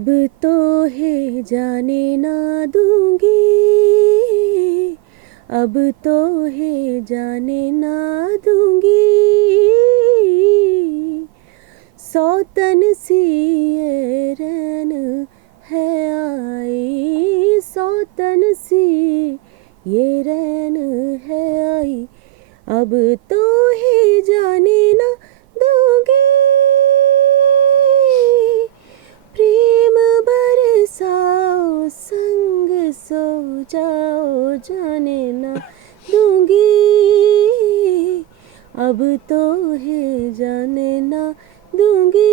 अब तो है जाने ना दूंगी, अब तो है जाने ना दूंगी, सौतन सी ये रैन है आई, सौतन सी ये रैन है आई, अब तो है जाने ना दूंगी, प्रेम बरसाओ संग सो जाओ जाने ना दूंगी, अब तो है जाने ना दूंगी।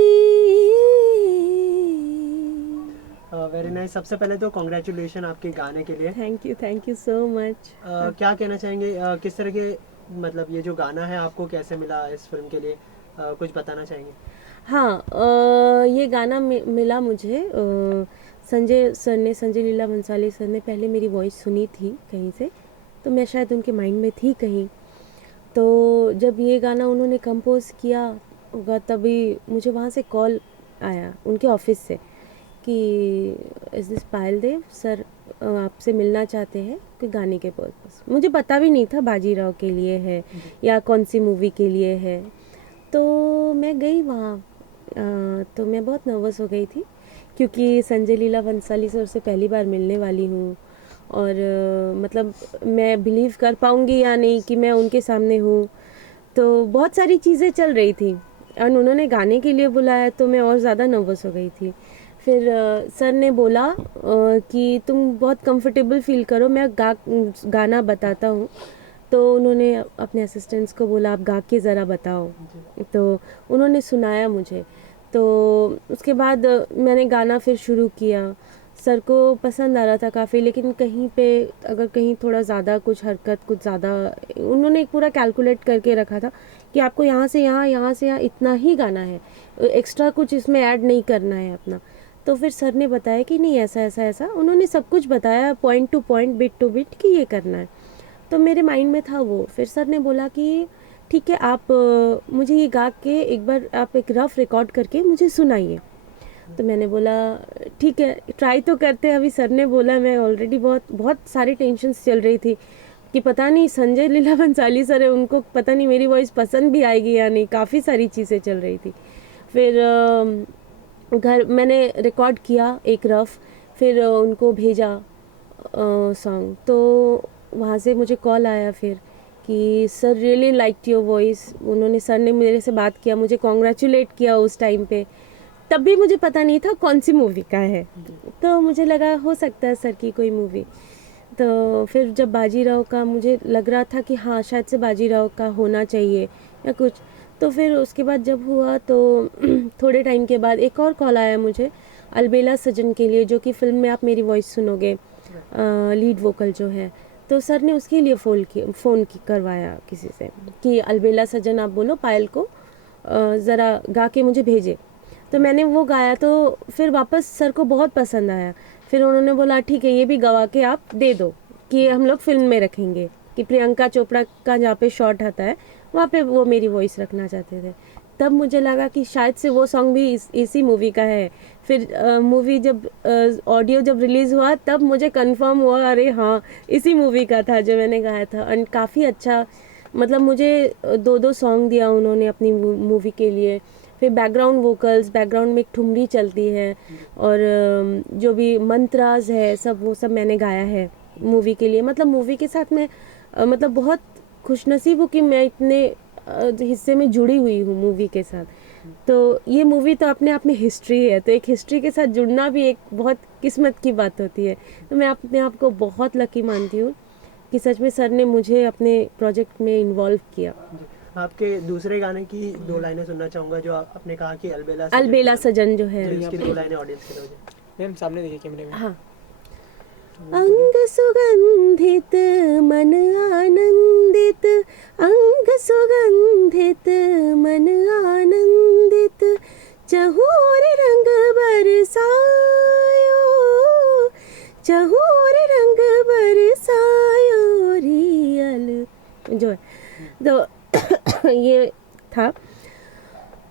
Very nice. सबसे पहले तो कॉन्ग्रेचुलेशन आपके गाने के लिए। Thank you so much. क्या कहना चाहेंगे, किस तरह के मतलब ये जो गाना है आपको कैसे मिला इस फिल्म के लिए, कुछ बताना चाहेंगे? हाँ, ये गाना मिला मुझे, संजय सर ने, संजय लीला भंसाली सर ने पहले मेरी वॉइस सुनी थी कहीं से, तो मैं शायद उनके माइंड में थी कहीं, तो जब ये गाना उन्होंने कंपोज किया होगा तभी मुझे वहाँ से कॉल आया उनके ऑफिस से कि इस दिस पायल देव सर आपसे मिलना चाहते हैं कि गाने के पर्पस। मुझे पता भी नहीं था बाजीराव के लिए है या कौन सी मूवी के लिए है, तो मैं गई वहाँ। तो मैं बहुत नर्वस हो गई थी क्योंकि संजय लीला भंसाली सर से पहली बार मिलने वाली हूँ और मतलब मैं बिलीव कर पाऊँगी या नहीं कि मैं उनके सामने हूँ, तो बहुत सारी चीज़ें चल रही थी और उन्होंने गाने के लिए बुलाया तो मैं और ज़्यादा नर्वस हो गई थी। फिर सर ने बोला कि तुम बहुत कंफर्टेबल फील करो, मैं गाना बताता हूँ, तो उन्होंने अपने असिस्टेंट्स को बोला आप गा के ज़रा बताओ, तो उन्होंने सुनाया मुझे, तो उसके बाद मैंने गाना फिर शुरू किया। सर को पसंद आ रहा था काफ़ी, लेकिन कहीं पे अगर कहीं थोड़ा ज़्यादा कुछ हरकत कुछ ज़्यादा, उन्होंने एक पूरा कैलकुलेट करके रखा था कि आपको यहाँ से यहाँ, यहाँ से यहाँ इतना ही गाना है, एक्स्ट्रा कुछ इसमें ऐड नहीं करना है अपना। तो फिर सर ने बताया कि नहीं ऐसा ऐसा ऐसा, उन्होंने सब कुछ बताया point two point, bit two bit कि ये करना है। तो मेरे माइंड में था वो। फिर सर ने बोला कि ठीक है आप मुझे ये गा के एक बार आप एक रफ रिकॉर्ड करके मुझे सुनाइए। तो मैंने बोला ठीक है ट्राई तो करते हैं। अभी सर ने बोला, मैं ऑलरेडी बहुत बहुत सारी टेंशन्स चल रही थी कि पता नहीं संजय लीला भंसाली सर है, उनको पता नहीं मेरी वॉइस पसंद भी आएगी या नहीं, काफ़ी सारी चीज़ें चल रही थी। फिर घर मैंने रिकॉर्ड किया एक रफ, फिर उनको भेजा सॉन्ग, तो वहाँ से मुझे कॉल आया फिर कि sir really like your voice. उन्होंने, सर ने मेरे से बात किया, मुझे कॉन्ग्रेचुलेट किया उस टाइम पे। तब भी मुझे पता नहीं था कौन सी मूवी का है, तो मुझे लगा हो सकता है सर की कोई मूवी। तो फिर जब बाजीराव का मुझे लग रहा था कि हाँ शायद से बाजीराव का होना चाहिए या कुछ, तो फिर उसके बाद जब हुआ तो थोड़े टाइम के बाद एक और कॉल आया मुझे अलबेला सजन के लिए, जो कि फिल्म में आप मेरी वॉइस सुनोगे, लीड वोकल जो है। तो सर ने उसके लिए फ़ोन करवाया किसी से कि अलबेला सजन आप बोलो पायल को ज़रा गा के मुझे भेजे। तो मैंने वो गाया, तो फिर वापस सर को बहुत पसंद आया। फिर उन्होंने बोला ठीक है ये भी गवा के आप दे दो कि हम लोग फिल्म में रखेंगे, कि प्रियंका चोपड़ा का जहाँ पे शॉट आता है वहाँ पे वो मेरी वॉइस रखना चाहते थे। तब मुझे लगा कि शायद से वो सॉन्ग भी इसी मूवी का है। फिर मूवी जब ऑडियो जब रिलीज़ हुआ तब मुझे कंफर्म हुआ, अरे हाँ इसी मूवी का था जो मैंने गाया था। एंड काफ़ी अच्छा, मतलब मुझे दो दो सॉन्ग दिया उन्होंने अपनी मूवी के लिए। फिर बैकग्राउंड वोकल्स, बैकग्राउंड में एक ठुमरी चलती है और जो भी मंत्राज है सब, वो सब मैंने गाया है मूवी के लिए। मतलब मूवी के साथ मैं मतलब बहुत खुशनसीब हूँ कि मैं इतने हिस्से में जुड़ी हुई हूँ मूवी के साथ। तो ये मूवी तो अपने आप में हिस्ट्री है, तो एक हिस्ट्री के साथ जुड़ना भी एक बहुत किस्मत की बात होती है। तो मैं अपने आप को बहुत लकी मानती हूँ कि सच में सर ने मुझे अपने प्रोजेक्ट में इन्वॉल्व किया। आपके दूसरे गाने की दो लाइनें सुनना चाहूँगा, जो आपने कहा कि अलबेला सजन जो है, उसकी दो लाइनें ऑडियंस के लिए। मैम सामने देखिए कैमरे में। हाँ। अंग सुगंधित मन आनंदित, अंग सुगंधित मन आनंदित, चहूर रंग बरसायो, चहूर रंग बरसायो रियल जो है। तो ये था।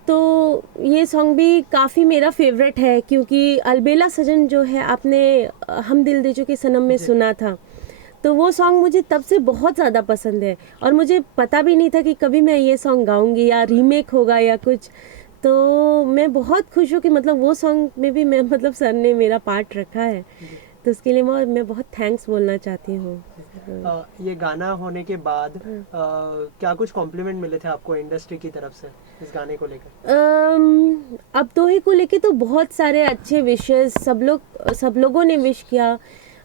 तो ये सॉन्ग भी काफ़ी मेरा फेवरेट है, क्योंकि अलबेला सजन जो है आपने हम दिल दे चुके सनम में जी। सुना था, तो वो सॉन्ग मुझे तब से बहुत ज़्यादा पसंद है। और मुझे पता भी नहीं था कि कभी मैं ये सॉन्ग गाऊंगी या रीमेक होगा या कुछ। तो मैं बहुत खुश हूँ कि मतलब वो सॉन्ग में भी मैं मतलब सर ने मेरा पार्ट रखा है, जी। तो उसके लिए मैं बहुत थैंक्स बोलना चाहती हूँ। ये गाना होने के बाद हाँ। क्या कुछ कॉम्प्लीमेंट मिले थे आपको इंडस्ट्री की तरफ से इस गाने को लेकर? अब तो ही को लेके तो बहुत सारे अच्छे विशेस सब लोगों ने विश किया।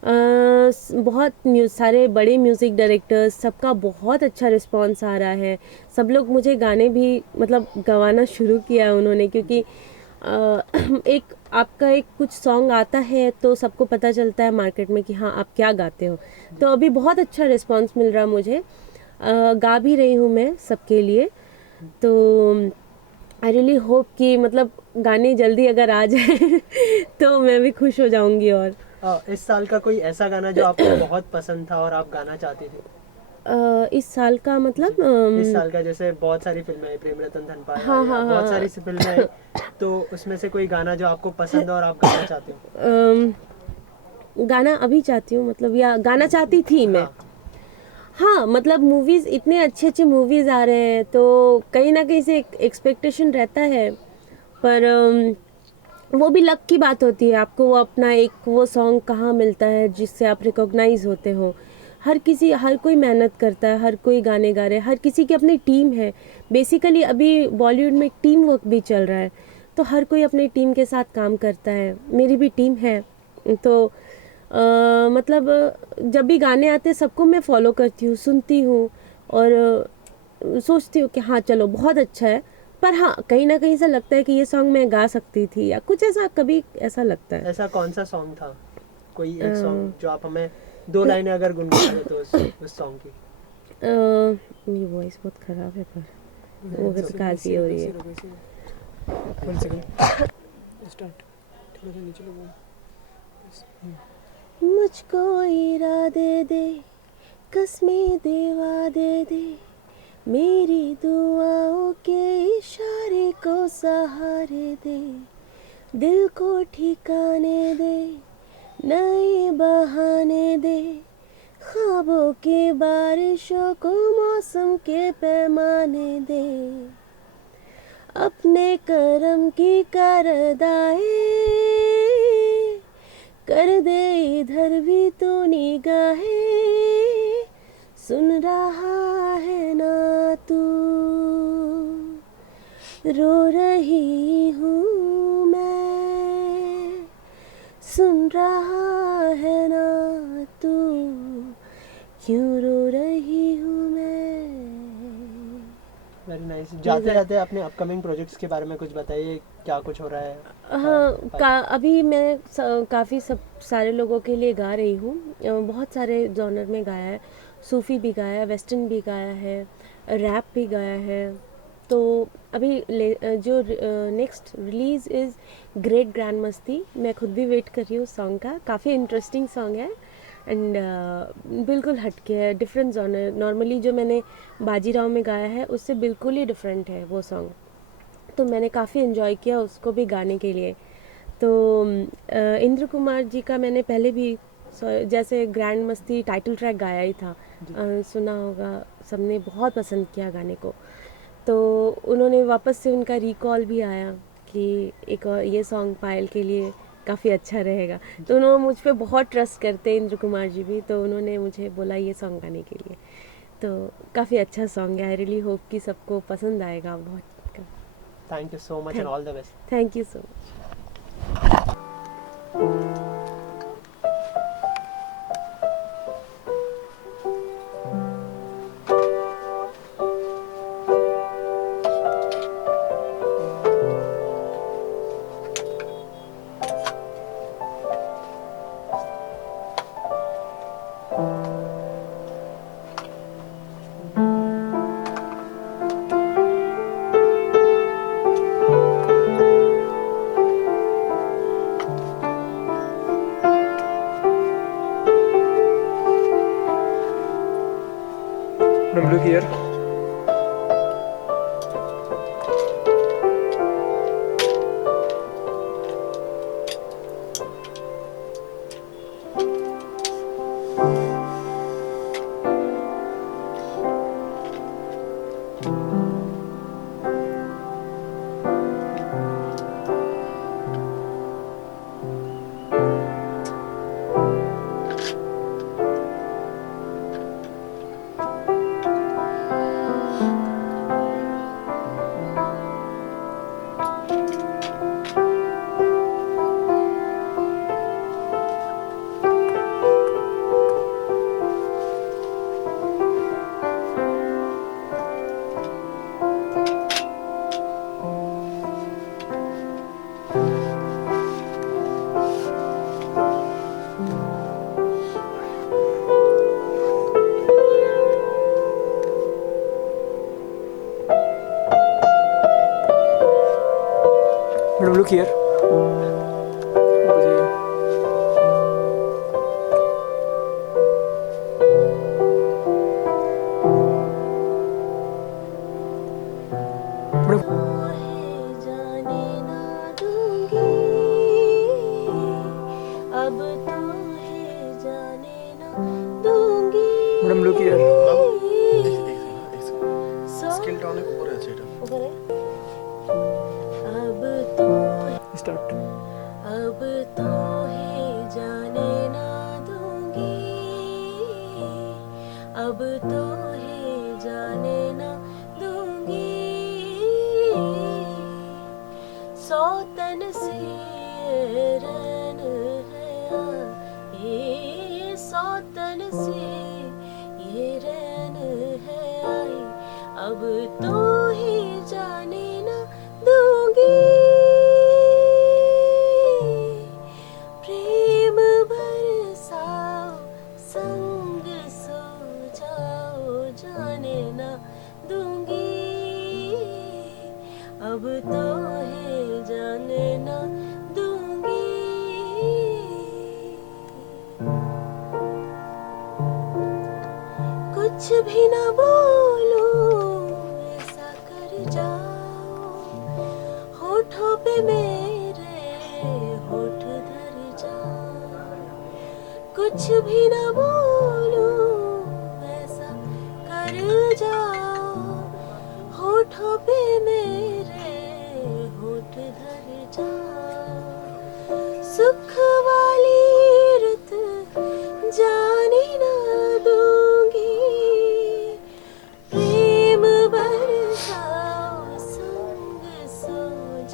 बहुत सारे बड़े म्यूज़िक डायरेक्टर्स, सबका बहुत अच्छा रिस्पांस आ रहा है। सब लोग मुझे गाने भी मतलब गवाना शुरू किया है उन्होंने, क्योंकि एक आपका एक कुछ सॉन्ग आता है तो सबको पता चलता है मार्केट में कि हाँ आप क्या गाते हो। तो अभी बहुत अच्छा रिस्पांस मिल रहा मुझे। गा भी रही हूँ मैं सबके लिए। तो आई रियली होप कि मतलब गाने जल्दी अगर आ जाए तो मैं भी खुश हो जाऊंगी। और इस साल का कोई ऐसा गाना जो आपको बहुत पसंद था और आप गाना चाहती थी? इस साल का मतलब जी। इस साल का जैसे बहुत सारी फिल्में आई, प्रेम रतन धन पाया हाँ या हाँ बहुत हाँ। सारी सी फिल्में आई, तो उसमें से कोई गाना जो आपको पसंद है और आप गाना चाहते हो? गाना अभी चाहती हूँ मतलब, या गाना चाहती थी मैं। हाँ। हाँ मतलब मूवीज, इतने अच्छे अच्छे मूवीज आ रहे हैं तो कहीं ना कहीं से एक एक्सपेक्टेशन रहता है। पर वो भी लक की बात होती है, आपको वो अपना एक वो सॉन्ग कहाँ मिलता है जिससे आप रिकॉग्नाइज होते हो। हर कोई मेहनत करता है, हर कोई गाने गा रहे हैं, हर किसी की अपनी टीम है। बेसिकली अभी बॉलीवुड में टीम वर्क भी चल रहा है, तो हर कोई अपनी टीम के साथ काम करता है। मेरी भी टीम है। तो मतलब जब भी गाने आते हैं सबको मैं फॉलो करती हूँ, सुनती हूँ। और सोचती हूँ कि हाँ चलो बहुत अच्छा है। पर हाँ कहीं ना कहीं से लगता है कि ये सॉन्ग मैं गा सकती थी या कुछ ऐसा, कभी ऐसा लगता है। ऐसा कौन सा सॉन्ग था, कोई अ, एक सॉन्ग जो आप हमें 2 लाइनें अगर गुनगुना दे तो उस सॉन्ग की? मेरी वॉइस बहुत ख़राब है, पर वो खांसी हो रही है। मुझको इरादे दे, कस्में देवा दे, मेरी दुआओं के इशारे को सहारे दे, दिल को ठिकाने दे, नए बहाने दे, ख्वाबों के बारिशों को मौसम के पैमाने दे, अपने करम की करदाए कर दे, इधर भी तू निगाहें सुन रहा है ना तू, रो रही हूँ मैं, सुन रहा है ना तू, क्यों रो रही हूँ मैं। Very nice. जाते जाते अपने अपकमिंग प्रोजेक्ट्स के बारे में कुछ बताइए, क्या कुछ हो रहा है? हाँ अभी मैं काफ़ी सब सारे लोगों के लिए गा रही हूँ। बहुत सारे जॉनर में गाया है, सूफ़ी भी गाया है, वेस्टर्न भी गाया है, रैप भी गाया है। तो अभी जो next release is great grand मस्ती। मैं खुद भी वेट कर रही हूँ सॉन्ग का, काफ़ी इंटरेस्टिंग सॉन्ग है। एंड बिल्कुल हटके है, डिफरेंट जॉनर। नॉर्मली जो मैंने बाजीराव में गाया है उससे बिल्कुल ही डिफरेंट है वो सॉन्ग। तो मैंने काफ़ी इन्जॉय किया उसको भी गाने के लिए। तो इंद्र कुमार जी का मैंने पहले भी जैसे ग्रैंड मस्ती टाइटल ट्रैक गाया ही था। सुना होगा, सबने बहुत पसंद किया गाने को। तो उन्होंने वापस से उनका रिकॉल भी आया कि एक और ये सॉन्ग पायल के लिए काफ़ी अच्छा रहेगा। तो उन्होंने मुझ पे बहुत ट्रस्ट करते हैं इंद्र कुमार जी भी, तो उन्होंने मुझे बोला ये सॉन्ग गाने के लिए। तो काफ़ी अच्छा सॉन्ग है, आई रियली होप कि सबको पसंद आएगा बहुत। Thank you so much and all the best. Thank you so much. From look here. look here. जाने ना दूंगी, अब तो है जाने ना दूंगी। Madam, look here. স্কিল টা অনেক উপরে আছে এটা ऊपर है। अब तो Start. अब तो है जाने ना दूंगी, अब तो है जाने ना दूंगी। सौतन से रन है ये, सौतन से ये रन है आई, अब तो ही जाने ना दूंगी। प्रेम बरसाओ संग सो जाओ, जाने ना दूंगी, अब तो है जाने ना दूंगी। कुछ भी ना बोलो, ऐसा कर जाओ, होठों पे मेरे होठ धर जाओ। कुछ भी ना बोलो, ऐसा कर जाओ, होठों पे मेरे होठ धर जाओ। सुख वाली रुत जाने ना दूंगी, प्रेम बरसाओ संग सो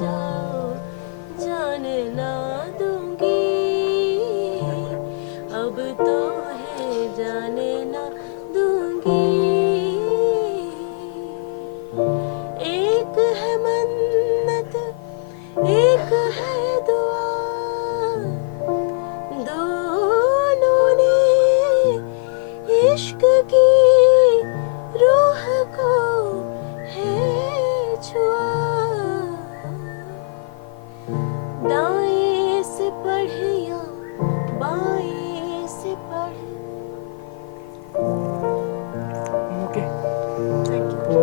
जाओ, जाने ना दूंगी, अब तो है जाने ना दूंगी। एक है मन्नत, एक है दुआ, दोनों ने इश्क की रूह को है छुआ। दाएं से पढ़ या बाएं से पढ़। Okay. Thank you.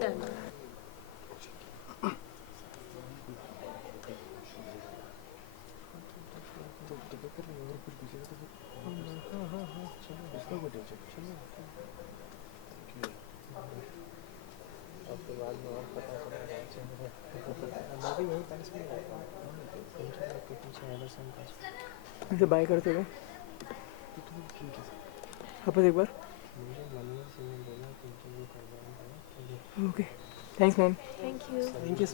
डन। इसे बाय करते हो वापस एक बार. Okay. Thanks, man. Thank you. Thank you.